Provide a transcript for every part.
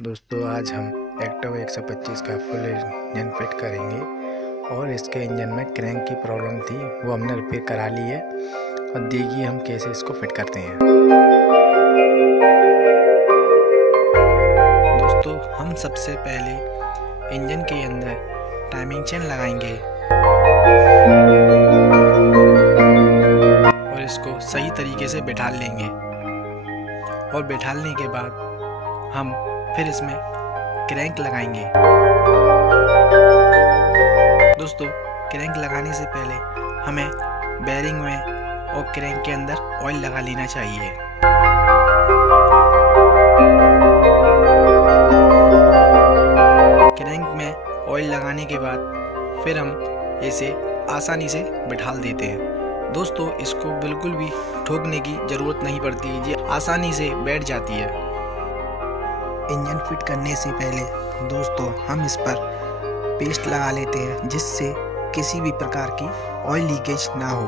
दोस्तों आज हम एक्टिवा 125 का फुल इंजन फिट करेंगे और इसके इंजन में क्रैंक की प्रॉब्लम थी, वो हमने रिपेयर करा ली है। और देखिए हम कैसे इसको फिट करते हैं। दोस्तों हम सबसे पहले इंजन के अंदर टाइमिंग चेन लगाएंगे और इसको सही तरीके से बिठा लेंगे। और बिठाने के बाद हम फिर इसमें क्रैंक लगाएंगे। दोस्तों क्रैंक लगाने से पहले हमें बेरिंग में और क्रैंक के अंदर ऑयल लगा लेना चाहिए। क्रैंक में ऑयल लगाने के बाद फिर हम इसे आसानी से बिठा देते हैं। दोस्तों इसको बिल्कुल भी ठोकने की ज़रूरत नहीं पड़ती, ये आसानी से बैठ जाती है। इंजन फिट करने से पहले दोस्तों हम इस पर पेस्ट लगा लेते हैं, जिससे किसी भी प्रकार की ऑयल लीकेज ना हो।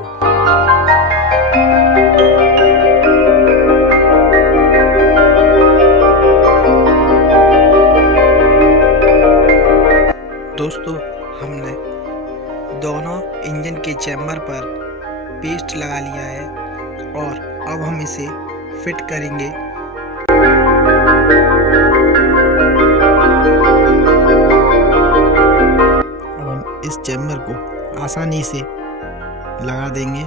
दोस्तों हमने दोनों इंजन के चैम्बर पर पेस्ट लगा लिया है और अब हम इसे फिट करेंगे। इस चैम्बर को आसानी से लगा देंगे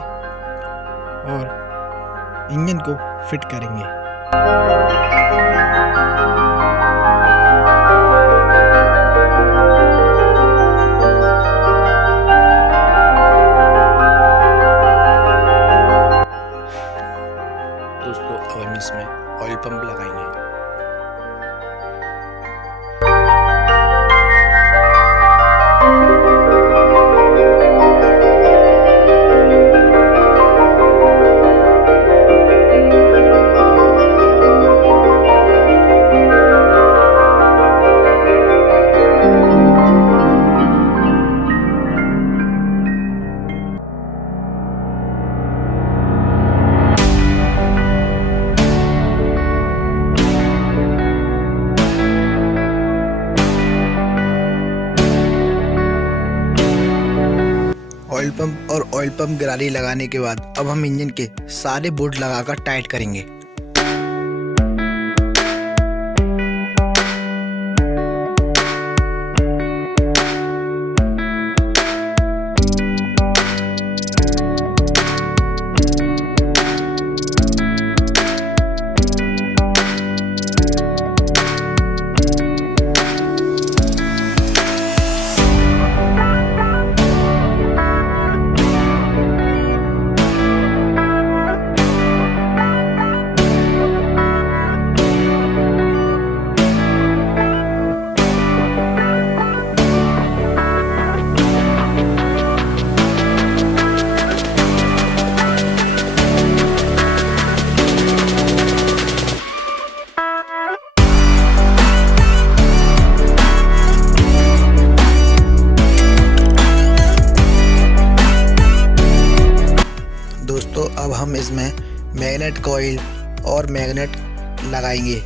और इंजन को फिट करेंगे। दोस्तों अब हम इसमें ऑयल पंप लगाएंगे। ऑयल पंप और ऑयल पंप गरारी लगाने के बाद अब हम इंजन के सारे बोल्ट लगाकर टाइट करेंगे। दोस्तों अब हम इसमें मैग्नेट कॉइल और मैग्नेट लगाएंगे।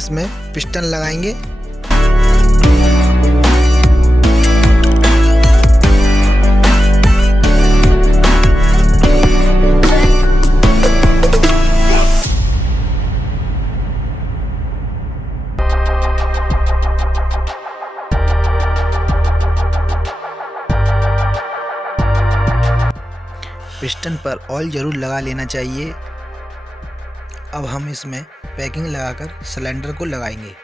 इसमें पिस्टन लगाएंगे। पिस्टन पर ऑयल ज़रूर लगा लेना चाहिए। अब हम इसमें पैकिंग लगाकर सिलेंडर को लगाएंगे।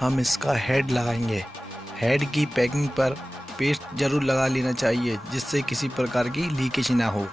हम इसका हेड लगाएंगे। हेड की पैकिंग पर पेस्ट ज़रूर लगा लेना चाहिए जिससे किसी प्रकार की लीकेज ना हो।